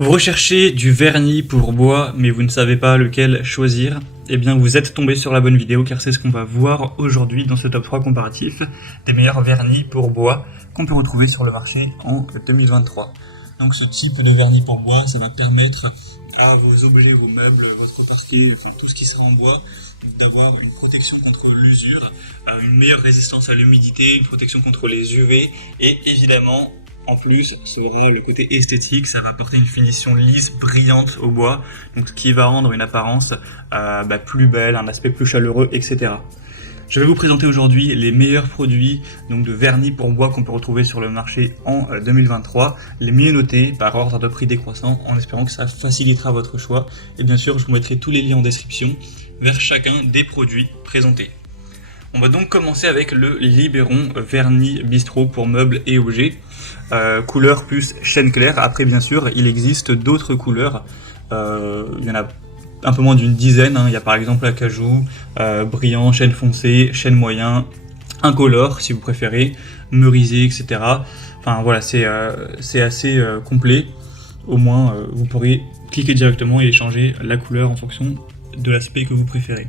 Vous recherchez du vernis pour bois, mais vous ne savez pas lequel choisir? Eh bien, vous êtes tombé sur la bonne vidéo, car c'est ce qu'on va voir aujourd'hui dans ce top 3 comparatif des meilleurs vernis pour bois qu'on peut retrouver sur le marché en 2023. Donc ce type de vernis pour bois, ça va permettre à vos objets, vos meubles, votre porte-clés, tout ce qui sera en bois, d'avoir une protection contre l'usure, une meilleure résistance à l'humidité, une protection contre les UV, et évidemment, en plus, ça aura le côté esthétique, ça va apporter une finition lisse, brillante au bois, donc ce qui va rendre une apparence plus belle, un aspect plus chaleureux, etc. Je vais vous présenter aujourd'hui les meilleurs produits donc de vernis pour bois qu'on peut retrouver sur le marché en 2023, les mieux notés par ordre de prix décroissant, en espérant que ça facilitera votre choix. Et bien sûr, je vous mettrai tous les liens en description vers chacun des produits présentés. On va donc commencer avec le Liberon vernis bistrot pour meubles et objets, couleur plus chêne clair. Après bien sûr il existe d'autres couleurs, il y en a un peu moins d'une dizaine, il y a par exemple acajou, brillant, chêne foncé, chêne moyen, incolore si vous préférez, merisé, etc. Enfin voilà, c'est assez complet, au moins vous pourrez cliquer directement et changer la couleur en fonction de l'aspect que vous préférez.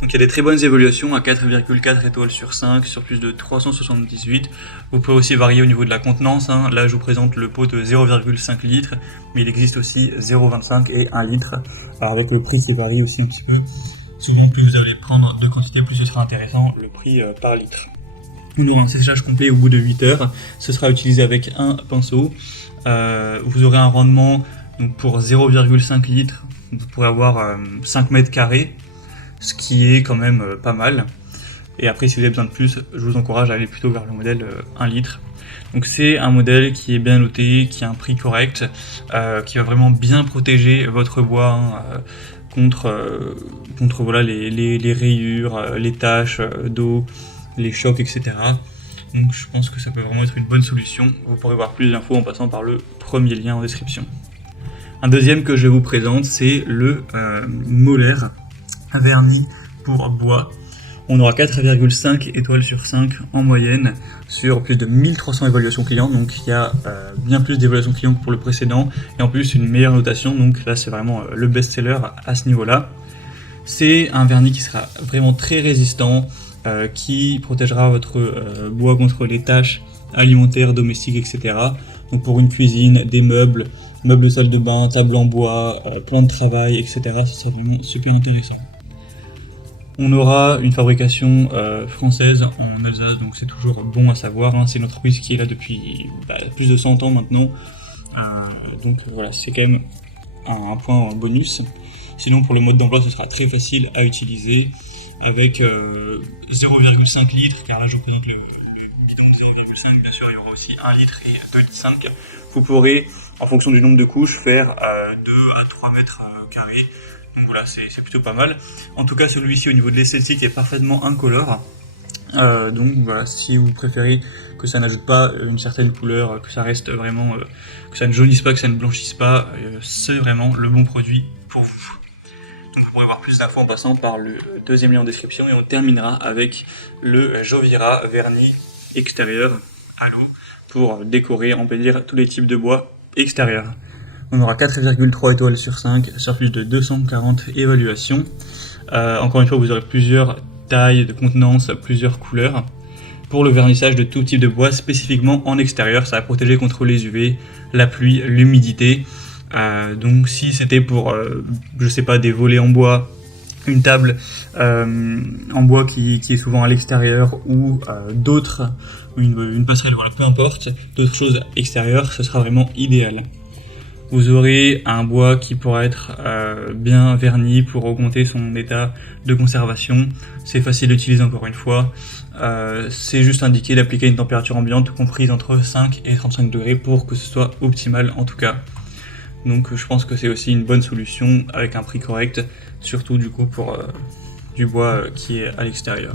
Donc il y a des très bonnes évaluations à 4,4 étoiles sur 5, sur plus de 378. Vous pouvez aussi varier au niveau de la contenance. Là je vous présente le pot de 0,5 litres, mais il existe aussi 0,25 et 1 litre, avec le prix qui varie aussi un petit peu. Souvent plus vous allez prendre de quantité, plus ce sera intéressant le prix par litre. On aura un séchage complet au bout de 8 heures, ce sera utilisé avec un pinceau. Vous aurez un rendement donc pour 0,5 litres, vous pourrez avoir 5 mètres carrés, ce qui est quand même pas mal. Et après, si vous avez besoin de plus, je vous encourage à aller plutôt vers le modèle 1 litre. Donc c'est un modèle qui est bien noté, qui a un prix correct, qui va vraiment bien protéger votre bois contre voilà, les rayures, les taches d'eau, les chocs, etc. Donc je pense que ça peut vraiment être une bonne solution. Vous pourrez voir plus d'infos en passant par le premier lien en description. Un deuxième que je vous présente, c'est le Molaire vernis pour bois. On aura 4,5 étoiles sur 5 en moyenne sur plus de 1300 évaluations clients, donc il y a bien plus d'évaluations clients que pour le précédent, et en plus une meilleure notation, donc là c'est vraiment le best-seller à ce niveau-là. C'est un vernis qui sera vraiment très résistant, qui protégera votre bois contre les taches alimentaires, domestiques, etc. Donc pour une cuisine, des meubles de salle de bain, table en bois, plan de travail, etc. Ça sera vraiment super intéressant. On aura une fabrication française en Alsace, donc c'est toujours bon à savoir, c'est une entreprise qui est là depuis plus de 100 ans maintenant, donc voilà, c'est quand même un point bonus. Sinon pour le mode d'emploi, ce sera très facile à utiliser, avec 0,5 litres, car là je vous présente le bidon de 0,5, bien sûr il y aura aussi 1 litre et 2,5 litres. Vous pourrez, en fonction du nombre de couches, faire 2 à 3 mètres carrés. Donc voilà, c'est plutôt pas mal. En tout cas, celui-ci, au niveau de l'esthétique, est parfaitement incolore. Donc voilà, si vous préférez que ça n'ajoute pas une certaine couleur, que ça reste vraiment, que ça ne jaunisse pas, que ça ne blanchisse pas, c'est vraiment le bon produit pour vous. Donc vous pourrez avoir plus d'infos en passant par le deuxième lien en description, et on terminera avec le Jovira vernis extérieur à l'eau pour décorer, embellir tous les types de bois extérieurs. On aura 4,3 étoiles sur 5 sur plus de 240 évaluations. Encore une fois, vous aurez plusieurs tailles de contenance, plusieurs couleurs. Pour le vernissage de tout type de bois, spécifiquement en extérieur, ça va protéger contre les UV, la pluie, l'humidité. Donc si c'était pour, je sais pas, des volets en bois, une table en bois qui est souvent à l'extérieur, ou d'autres, une passerelle, voilà, peu importe, d'autres choses extérieures, ce sera vraiment idéal. Vous aurez un bois qui pourra être bien verni pour augmenter son état de conservation. C'est facile d'utiliser, encore une fois. C'est juste indiqué d'appliquer une température ambiante comprise entre 5 et 35 degrés pour que ce soit optimal en tout cas. Donc je pense que c'est aussi une bonne solution avec un prix correct, surtout du coup pour du bois qui est à l'extérieur.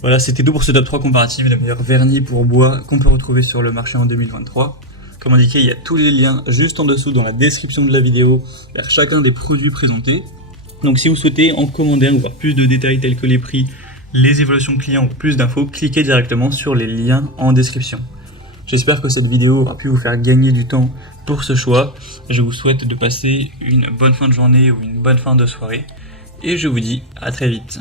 Voilà, c'était tout pour ce top 3 comparatif des meilleurs vernis pour bois qu'on peut retrouver sur le marché en 2023. Comme indiqué, il y a tous les liens juste en dessous dans la description de la vidéo vers chacun des produits présentés. Donc si vous souhaitez en commentaire ou voir plus de détails tels que les prix, les évaluations clients ou plus d'infos, cliquez directement sur les liens en description. J'espère que cette vidéo aura pu vous faire gagner du temps pour ce choix. Je vous souhaite de passer une bonne fin de journée ou une bonne fin de soirée. Et je vous dis à très vite.